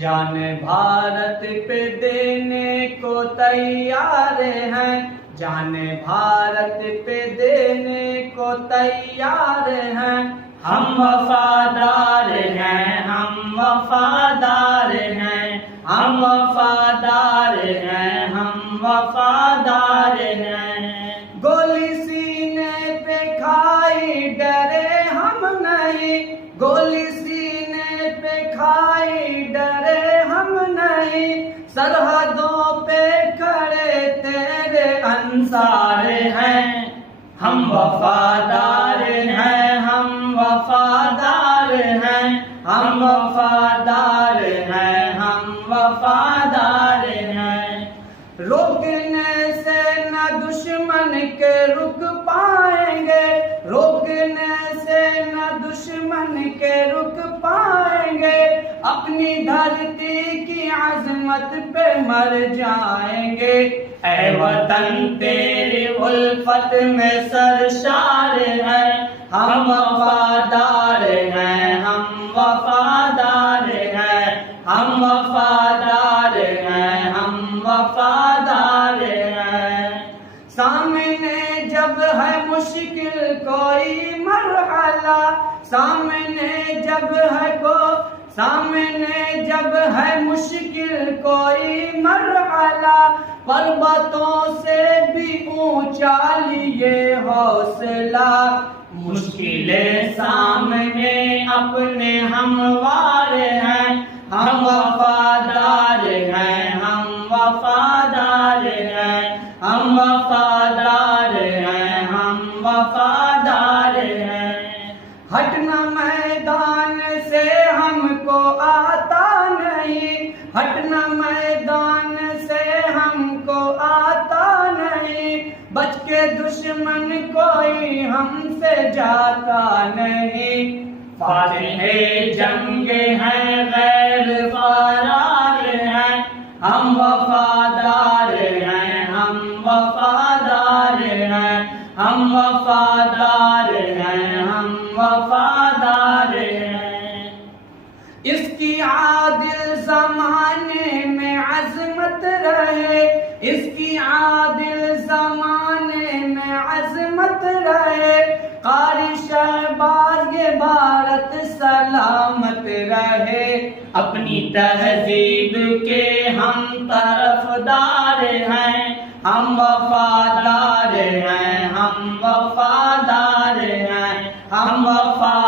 جان بھارت پہ دینے کو تیار ہیں، جان بھارت پہ دینے کو تیار ہیں، ہم وفادار ہیں، ہم وفادار ہیں، ہم وفادار ہیں، ہم وفادار ہیں۔ گولی سینے پہ کھائی ڈرے ہم نہیں، گولی سینے پہ کھائی ڈرے ہم نہیں، سرحدوں پہ کھڑے تیرے انصار ہیں، ہم وفادار ہیں، ہم وفادار ہیں، ہم وفادار ہیں، ہم وفادار ہیں۔ روکنے سے نہ دشمن کے رک پائیں گے، روکنے سے نہ دشمن کے رک پائیں گے، اپنی دھرتی کی عظمت پہ مر جائیں گے، اے وطن تیری الفت میں سرشار ہیں، ہم وفادار ہیں، ہم وفادار ہیں، ہم وفادار ہیں، ہم وفادار ہیں۔ سامنے جب ہے مشکل کوئی مرحلہ، سامنے جب ہے مشکل کوئی مرحلہ، پربتوں سے بھی اونچا لیے حوصلہ، مشکلیں سامنے اپنے ہموار ہیں، ہم وفادار ہیں، ہم وفادار ہیں، ہم وفادار ہیں، ہم وفادار ہیں۔ ہٹنا میدان سے ہم کو آتا نہیں، ہٹنا میدان سے ہم کو آتا نہیں، بچ کے دشمن کوئی ہم سے جاتا نہیں، فاتح جنگ ہیں غیر فرار ہیں، ہم وفادار ہیں، ہم وفادار ہیں، ہم وفادار ہیں، ہم وفادار ہیں۔ اس کی عادل زمانے میں عظمت رہے، اس کی عادل زمانے میں عظمت رہے، قاری شہباز یہ بھارت سلامت رہے، اپنی تہذیب کے ہم طرفدار ہیں، ہم وفادار ہیں، ہم وفادار ہیں، ہم وفادار